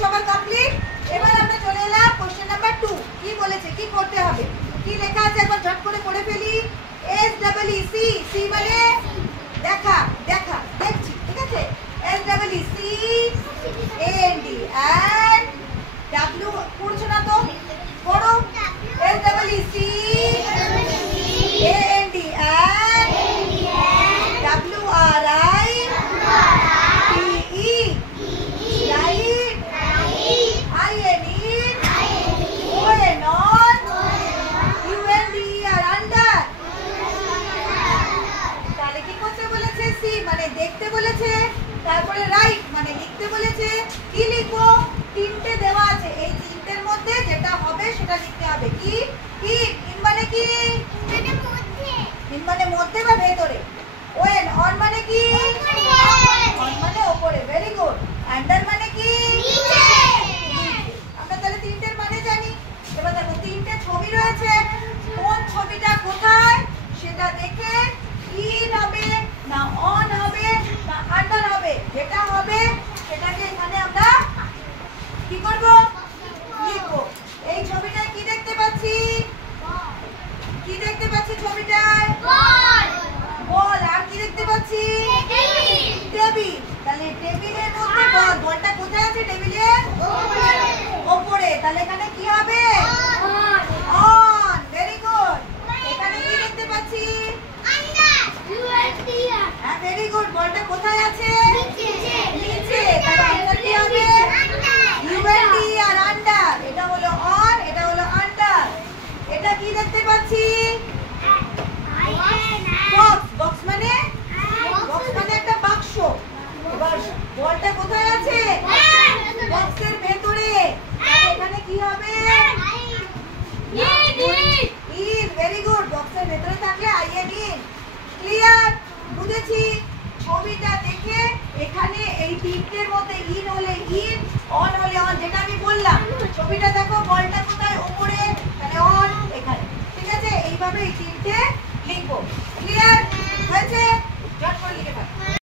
সবার কমপ্লিট। এবার আমরা চলে এলাম কোশ্চেন নাম্বার 2। কি বলেছে, কি করতে হবে, কি লেখা আছে একবার ঝট করে পড়ে ফেলি। S double E C, C মানে দেখা, দেখা, দেখছি, ঠিক আছে। S double E C A N D and W পড়ছো না তো, পড়ো। S double E C A N D and W R I P E right, I N in, O N on, U N D E আন্ডার। Under কি করতে বলেছে? C মানে দেখতে বলেছে, তারপরে রাইট মানে লিখতে বলেছে। কি লিখবো? তিনটে দেওয়া আছে, এই তিনটের মধ্যে যেটা হবে সেটা লিখতে হবে। কি ইন, ইন মানে কি? ইন মানে মধ্যে বা ভেতরে। ওয়েন, অন মানে কি? অন মানে উপরে, ভেরি গুড। আন্ডার মানে কি? নিচে। আমরা তাহলে তিনটের মানে জানি। এবার দেখো তিনটে ছবি রয়েছে, কোন ছবিটা কোথায় সেটা দেখে ইন হবে না অন হবে না আন্ডার হবে, যেটা হবে সেটাকে এখানে আমরা কি করব? লিখবো। এই ছবিটায় কি দেখতে পাচ্ছি? কি দেখতে পাচ্ছি ছবিটায়? বল। বল। আর কি দেখতে পাচ্ছি? টেবিল। তাহলে টেবিলের মধ্যে বল, বলটা কোথায় আছে? টেবিলের উপরে। তাহলে এখানে কি হবে? অন। Very good. এখানে কি দেখতে পাচ্ছি? হ্যাঁ, ভেরি গুড। বলটা কোথায় আছে? নিচে। তাহলে আনসার কি হবে? ইউএনডি আর আন্ডার। এটা হলো অন, এটা হলো আন্ডার। এটা কি দেখতে পাচ্ছি? বক্স। বক্স মানে? বক্স মানে একটা বাক্স। এবার বলটা কোথায় আছে? বক্সের ভেতরে। এখানে কি হবে? ইন। Very good. বক্সের ভেতরে থাকলে আই এন ইন। ক্লিয়ার? বুঝেছি। ছবিটা দেখে এখানে এই তিনটের মধ্যে ইন হলে ইন, অন হলে অন, যেটা আমি বললাম। ছবিটা দেখো, বলটা